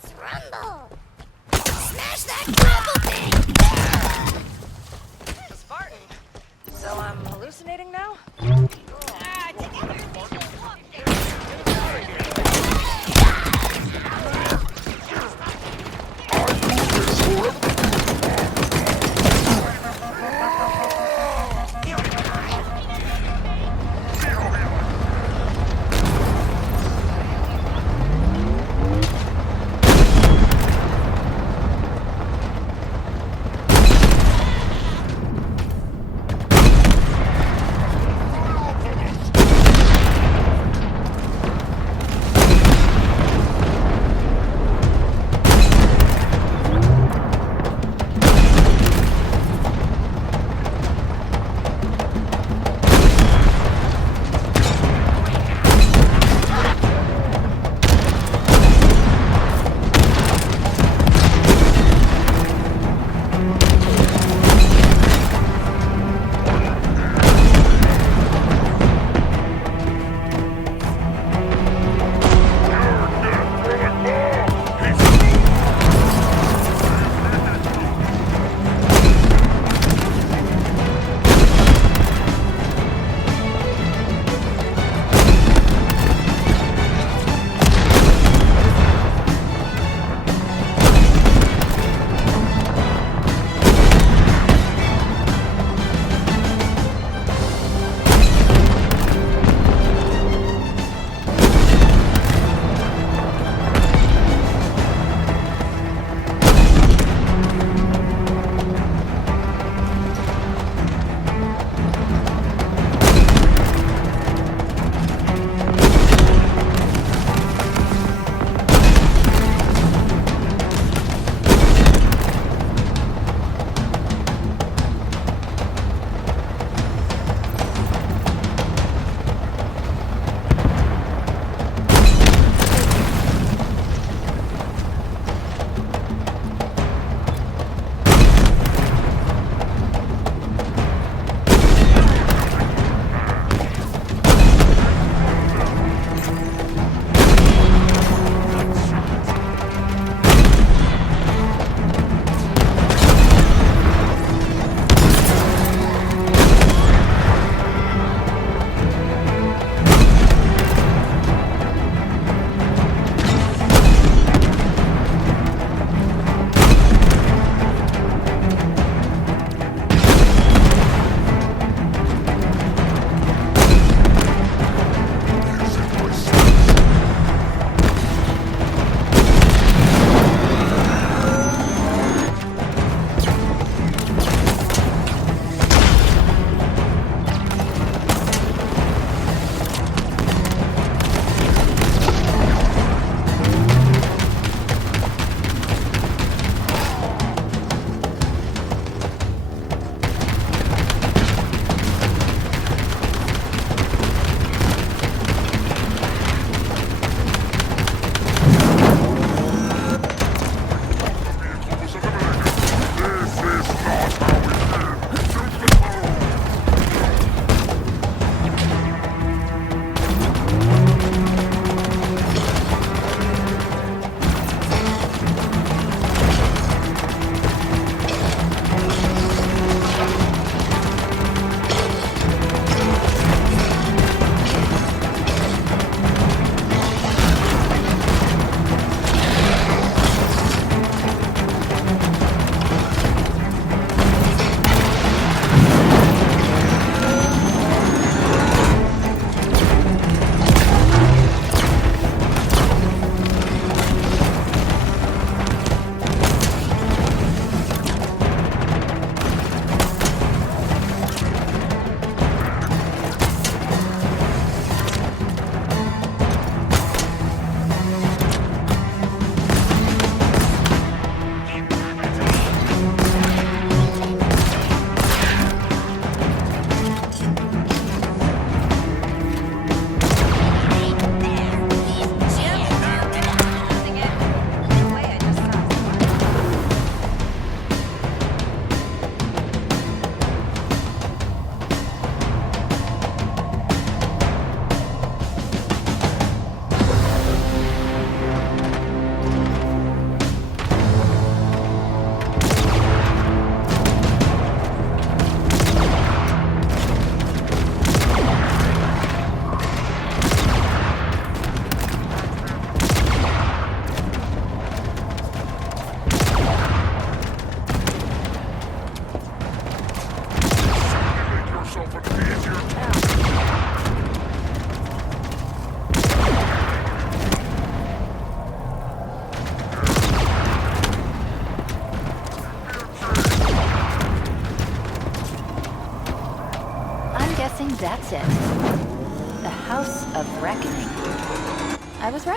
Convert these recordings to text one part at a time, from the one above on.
Let's rumble! Smash that grapple thing! Spartan. So I'm hallucinating now?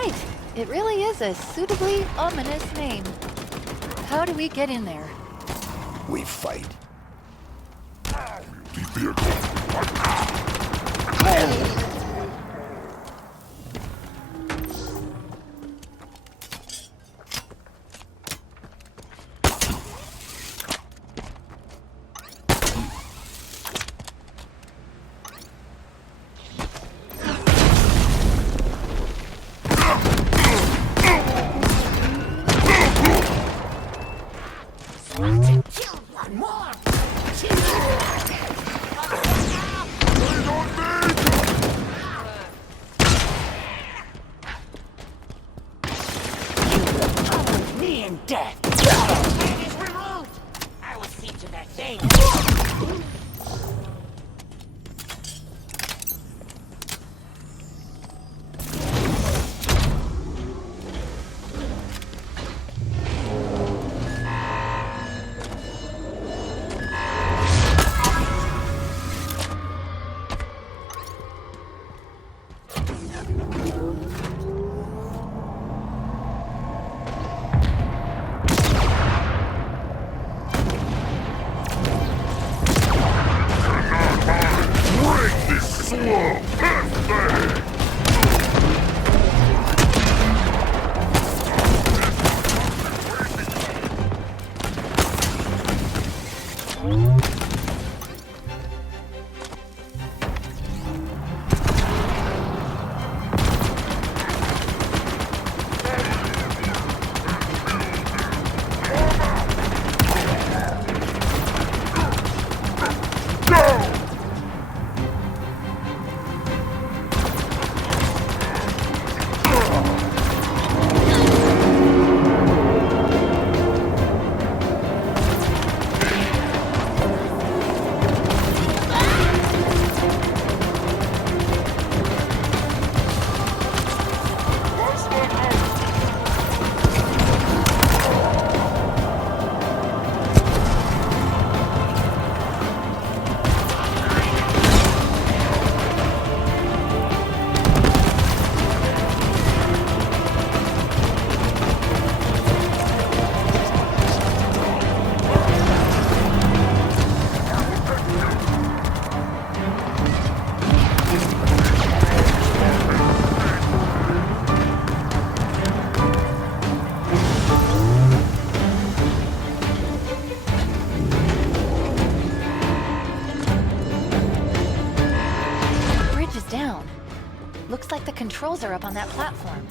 right. It really is a suitably ominous name. How do we get in there? We fight. The vehicle. Kill one more! Me and death. It is removed! I will see to that thing. Break this slow thing! The bridge is down. Looks like the controls are up on that platform.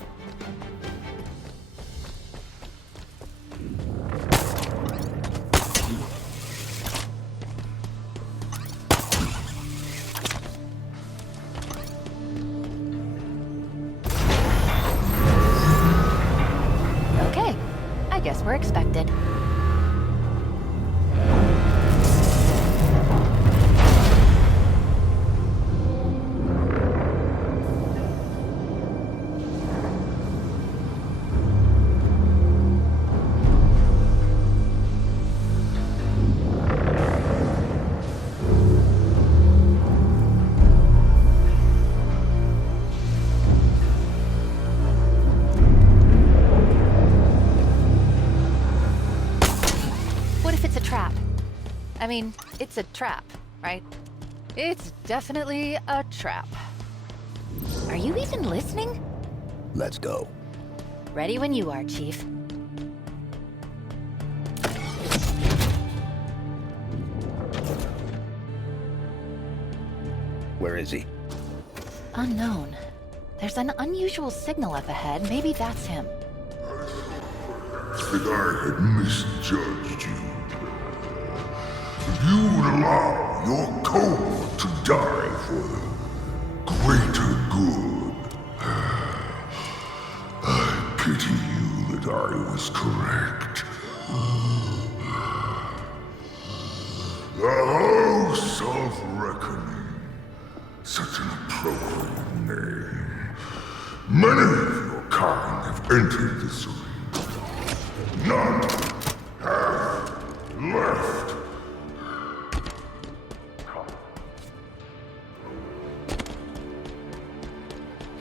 Okay, I guess we're expected. What if it's a trap? I mean, it's a trap, right? It's definitely a trap. Are you even listening? Let's go. Ready when you are, Chief. Where is he? Unknown. There's an unusual signal up ahead. Maybe that's him. That I had misjudged you. If you would allow your cohort to die for the greater good, I pity you that I was correct. The House of Reckoning. Such an appropriate name. Many of your kind have entered this arena. None have left.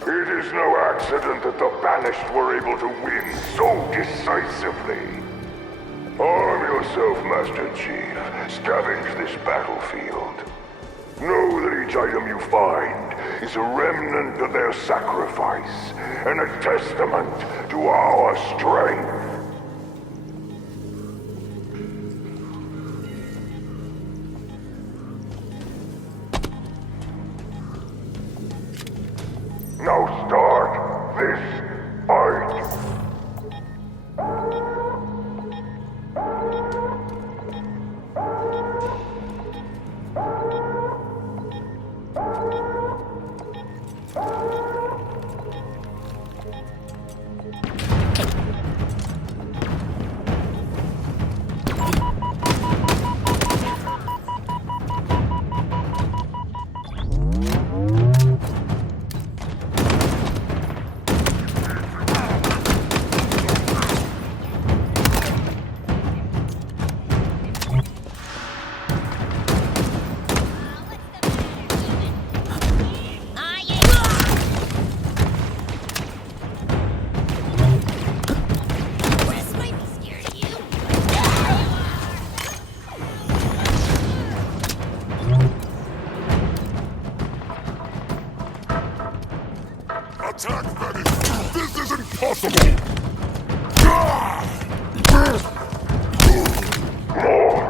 It is no accident that the banner were able to win so decisively. Arm yourself, Master Chief. Scavenge this battlefield. Know that each item you find is a remnant of their sacrifice, and a testament to our strength. Now start this fight! Attack, Betty! This isn't possible! More!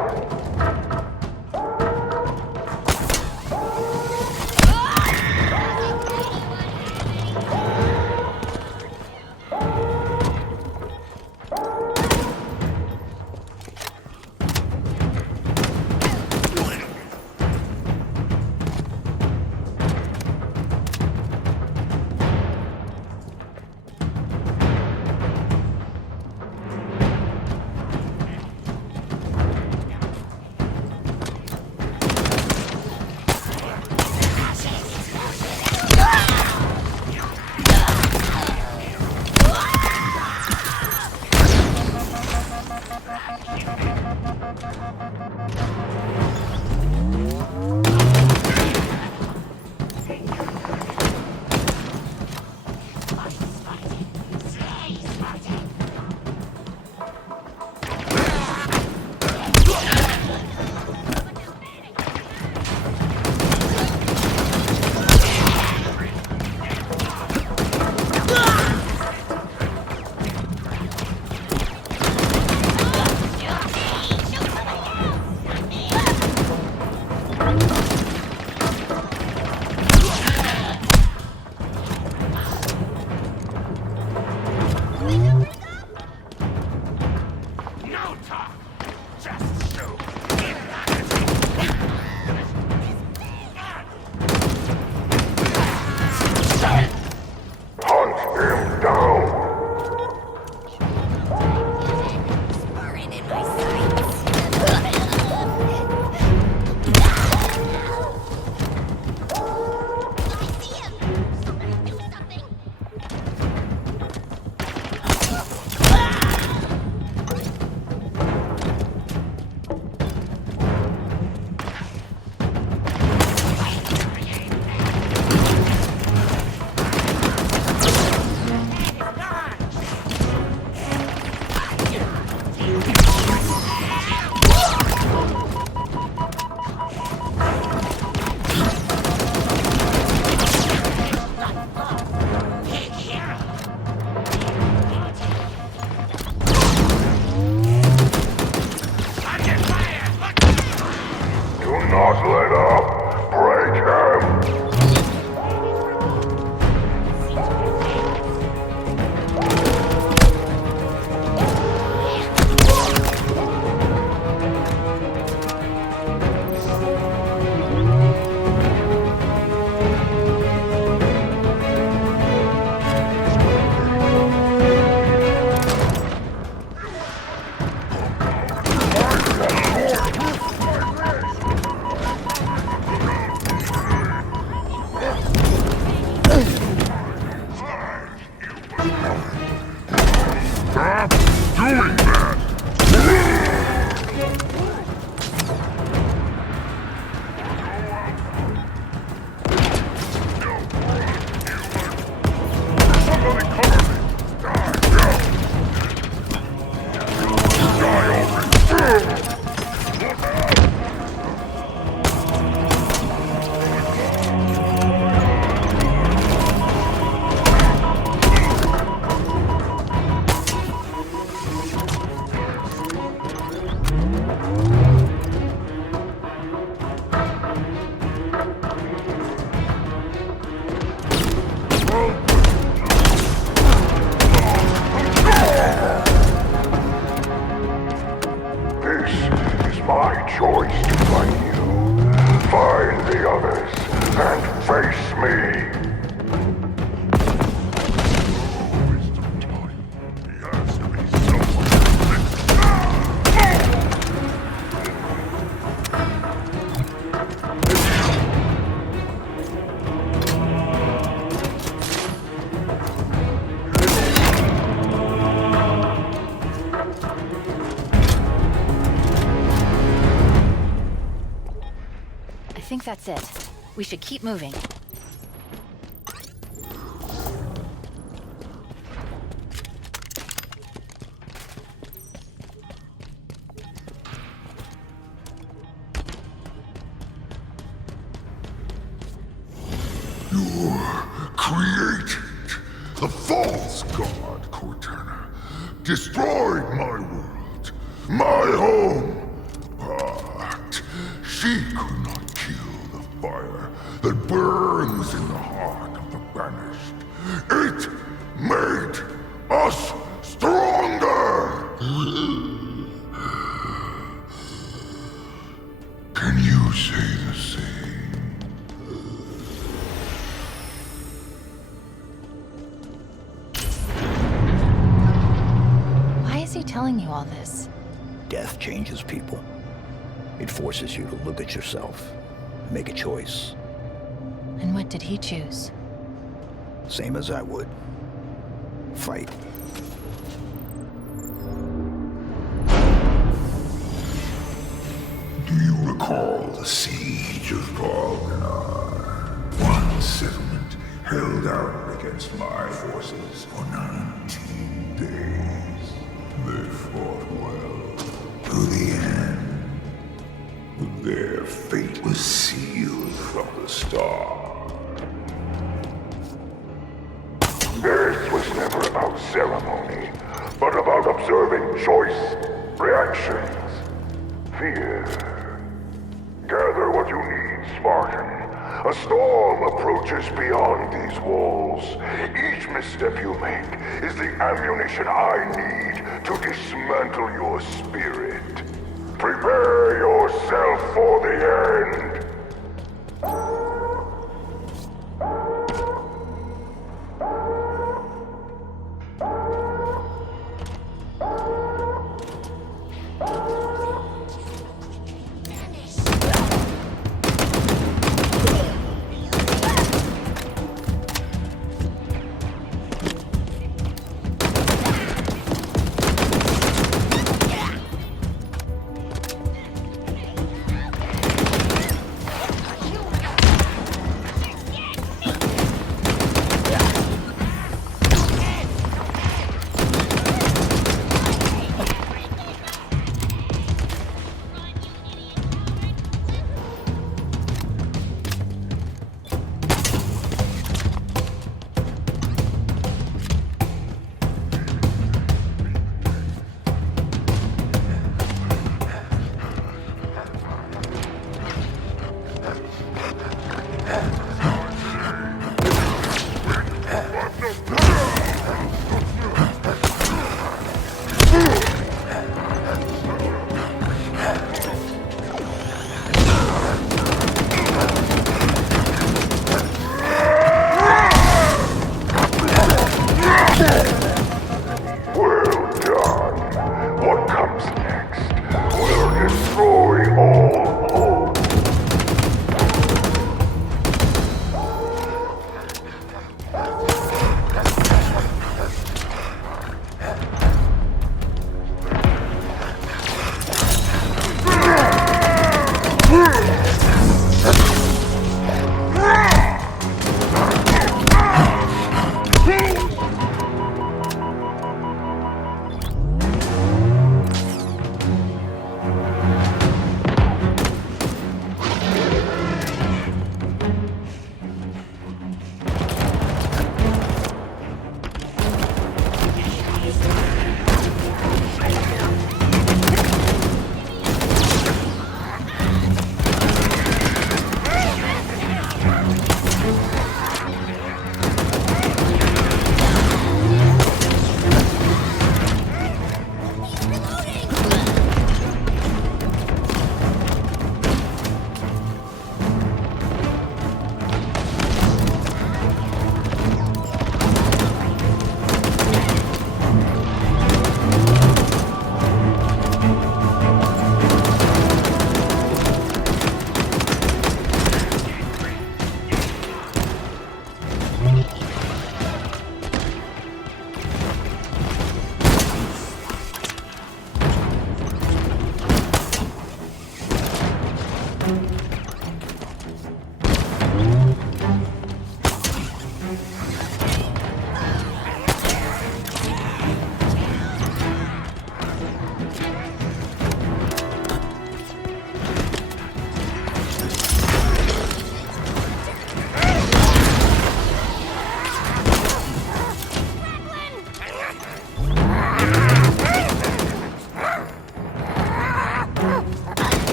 Not let up! Break him! Stop doing that! Somebody cover me! think that's it. We should keep moving. Created the false god Cortana, destroyed my world, my home. But she could not kill the fire that burns in the heart of the banished. It made us stronger. Can you say the same? Why is he telling you all this? Death changes people. It forces you to look at yourself, make a choice. And what did he choose? Same as I would. Fight. Do you recall the siege of Balganar? One settlement held out against my forces for 19 days. They fought well to the end. But their fate was sealed from the start. This was never about ceremony, but about observing choice, reactions, fear. Gather what you need, Spartan. A storm approaches beyond these walls. Each misstep you make is the ammunition I need to dismantle your spirit. Prepare yourself for the end!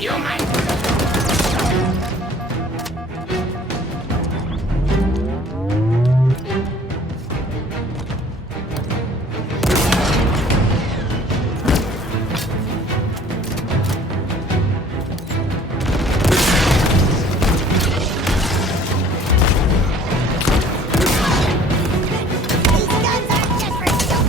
These guns aren't just for show.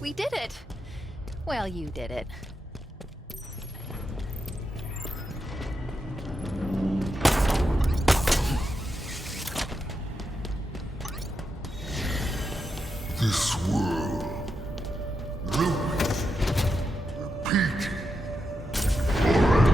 We did it! Well, you did it. This world, ruined, repeating, forever.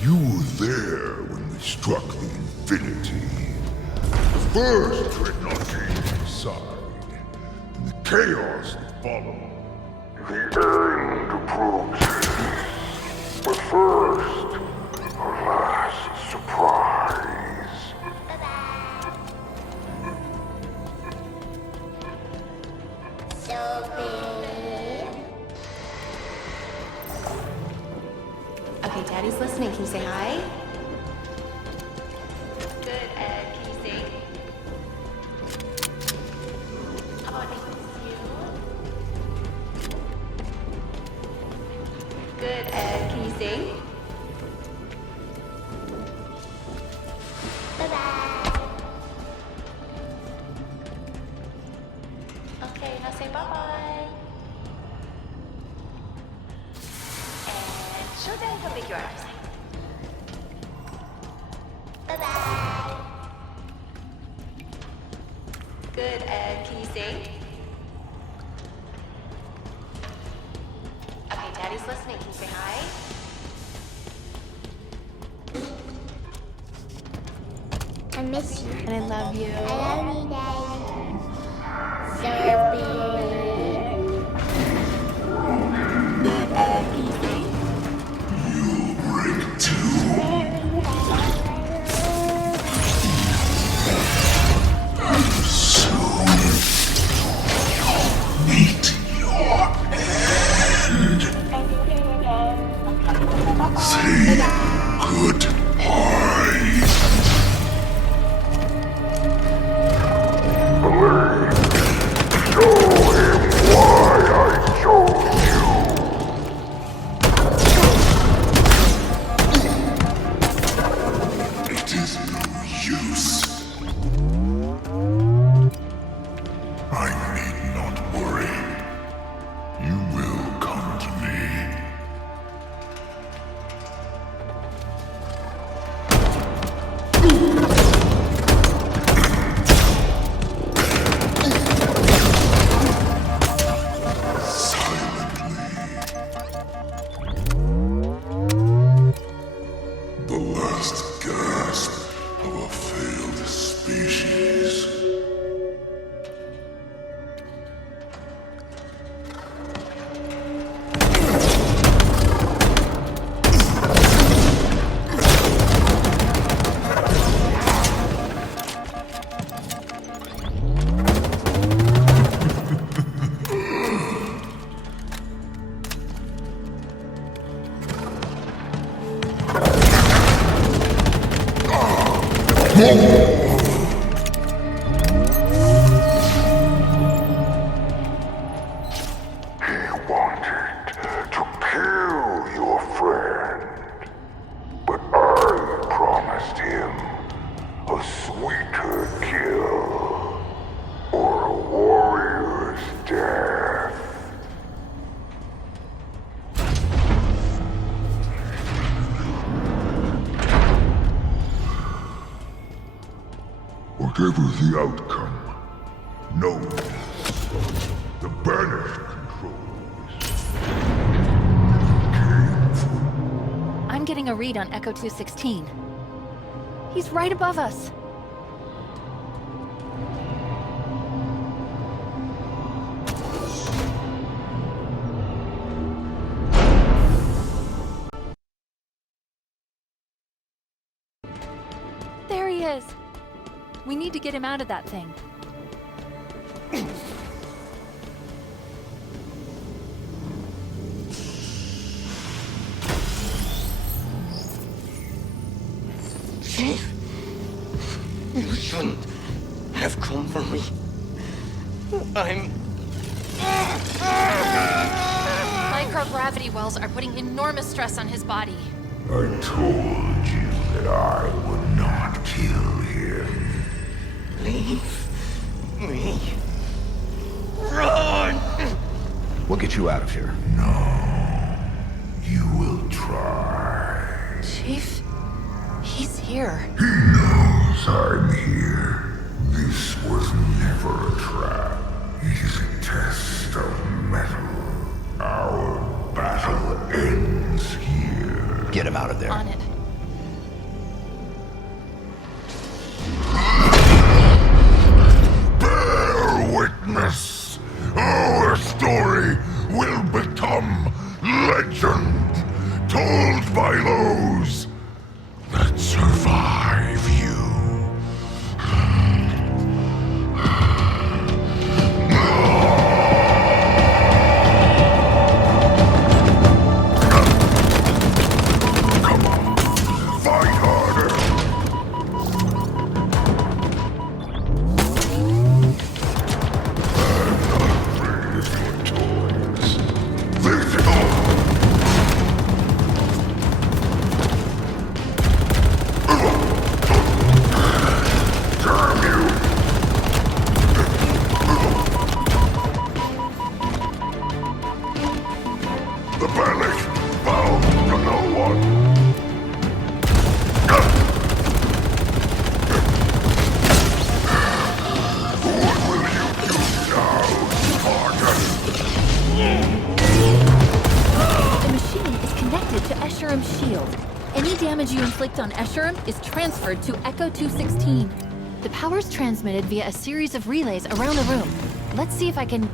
You were there when we struck the Infinity. The first dreadnought came inside, and the chaos that followed. The end approaches. But first, a last surprise. Okay, Daddy's listening. Can you say hi? Good, Ed. Can you sing? Oh, thank you. Good, Ed. Can you sing? Bye-bye. Okay, now say bye-bye. And show Daddy how big your eyes are. miss you. And I love you. I love you, Daddy. Whatever the outcome, know the banished control is I'm getting a read on Echo 216. He's right above us. There he is. We need to get him out of that thing. Chief, you shouldn't have come for me. Microgravity wells are putting enormous stress on his body. I told you that I would not kill him. Leave me. Run! We'll get you out of here. No, you will try. Chief, he's here. He knows I'm here. This was never a trap. It is a test of metal. Our battle ends here. Get him out of there. On it. Bear witness. Our story will become legend, told by those that survive you. Come on, fight harder. damage you inflict on Escharum is transferred to Echo 216. The power's transmitted via a series of relays around the room. Let's see if I can...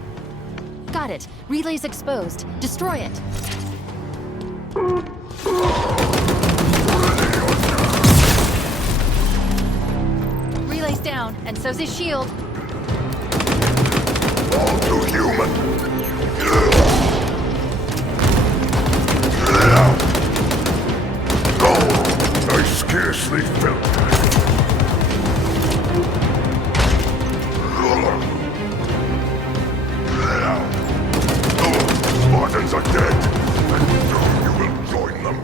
Got it. Relay's exposed. Destroy it. Relay's down, and so's his shield. All too human. Oh, I scarcely felt that. Spartans are dead, and soon you will join them.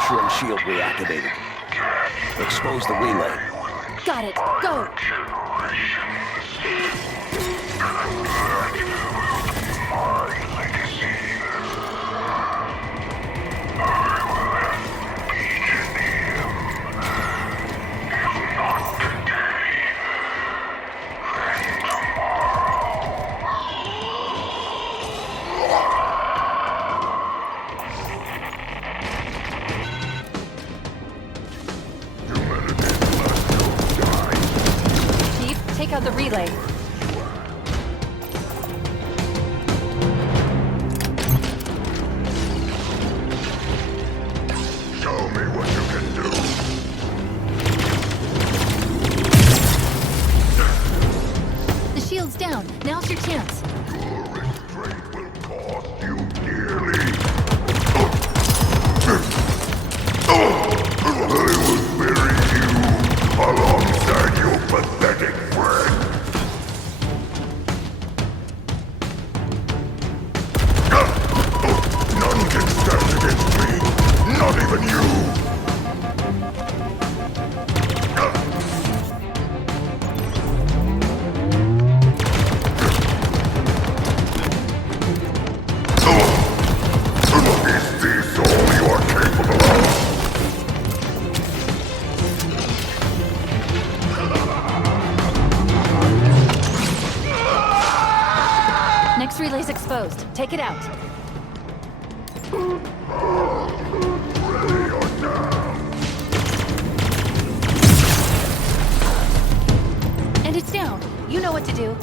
Escharums shield reactivated. Expose the relay. Got it. Go! Take out the relay. Show me what you can do. The shield's down. Now's your chance. Your restraint will cost you dearly. I will bury you alongside your pathetic friend. None can stand against me, not even you. Is this all you are capable of? Next relay's exposed. Take it out. Ready or down? And it's down. You know what to do.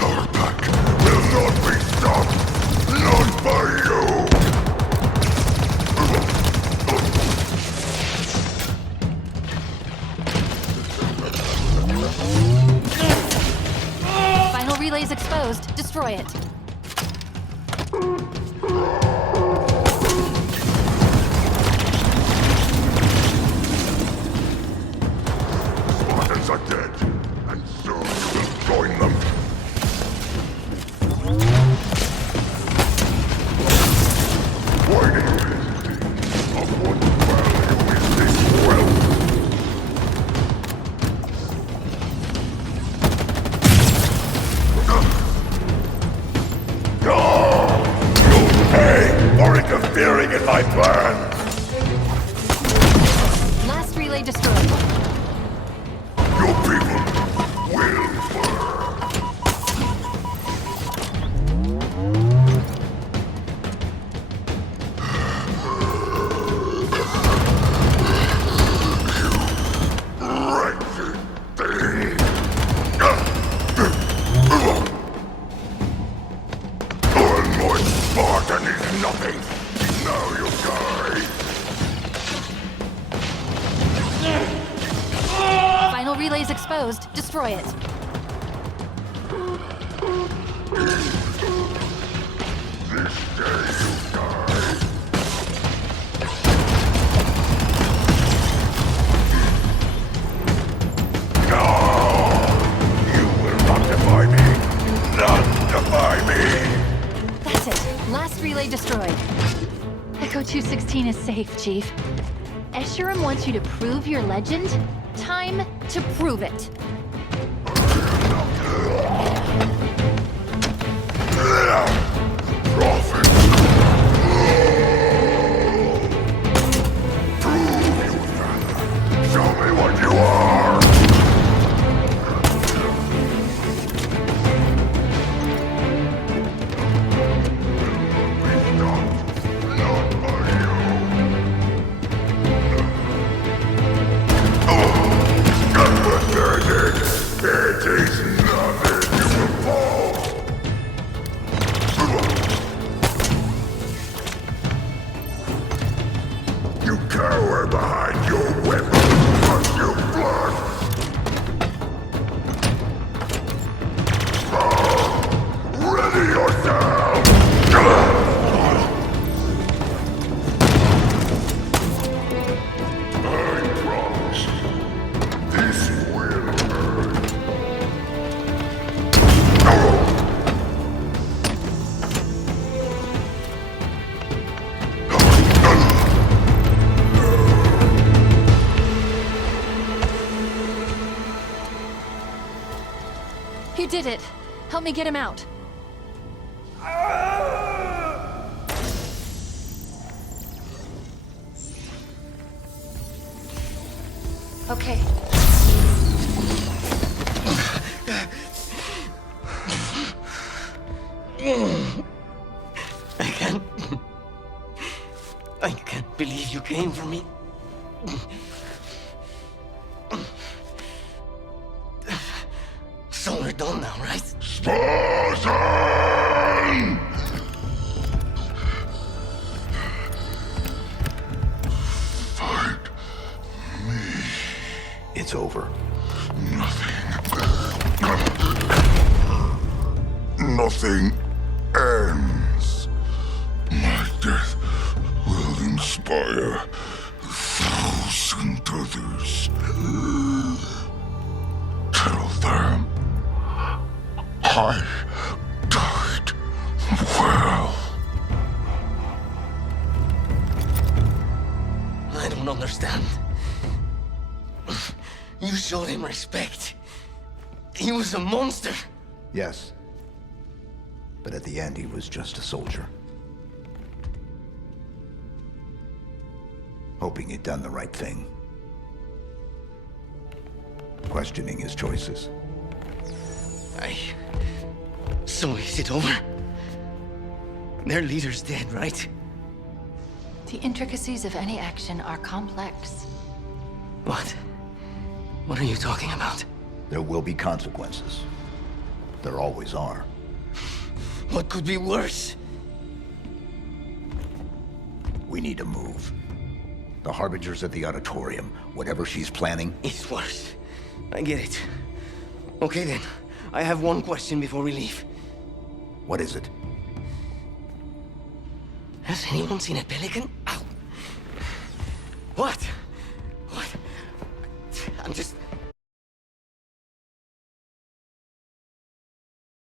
Our back will not be stopped, not by you. Final relay's exposed. Destroy it. Spartans are dead, and soon you will join them. Why do you hesitate? Of what value is this wealth? You'll pay for interfering in my plans! Last relay destroyed. Your people will burn. Wretched thing. One more Spartan is nothing. Now you've relay's exposed. Destroy it. That's it. Last relay destroyed. Echo 216 is safe, Chief. Escharum wants you to prove your legend. Time to prove it. Show me what you are! Not by you. It is nothing you will fall. You cower behind your weapon, but you blood. Ready yourself! I promise, this will hurt. You did it. Help me get him out. Okay. I can't believe you came for me. So we're done now, right? Spartan! Fight me. It's over. Nothing ends. My death will inspire 1,000 others. Tell them I died well. I don't understand. You showed him respect. He was a monster. Yes. But at the end, he was just a soldier. Hoping he'd done the right thing. Questioning his choices. So is it over? Their leader's dead, right? The intricacies of any action are complex. What? What are you talking about? There will be consequences. There always are. What could be worse? We need to move. The Harbingers at the auditorium, whatever she's planning. It's worse. I get it. Okay then. I have one question before we leave. What is it? Has anyone seen a pelican? Ow. What? What? I'm just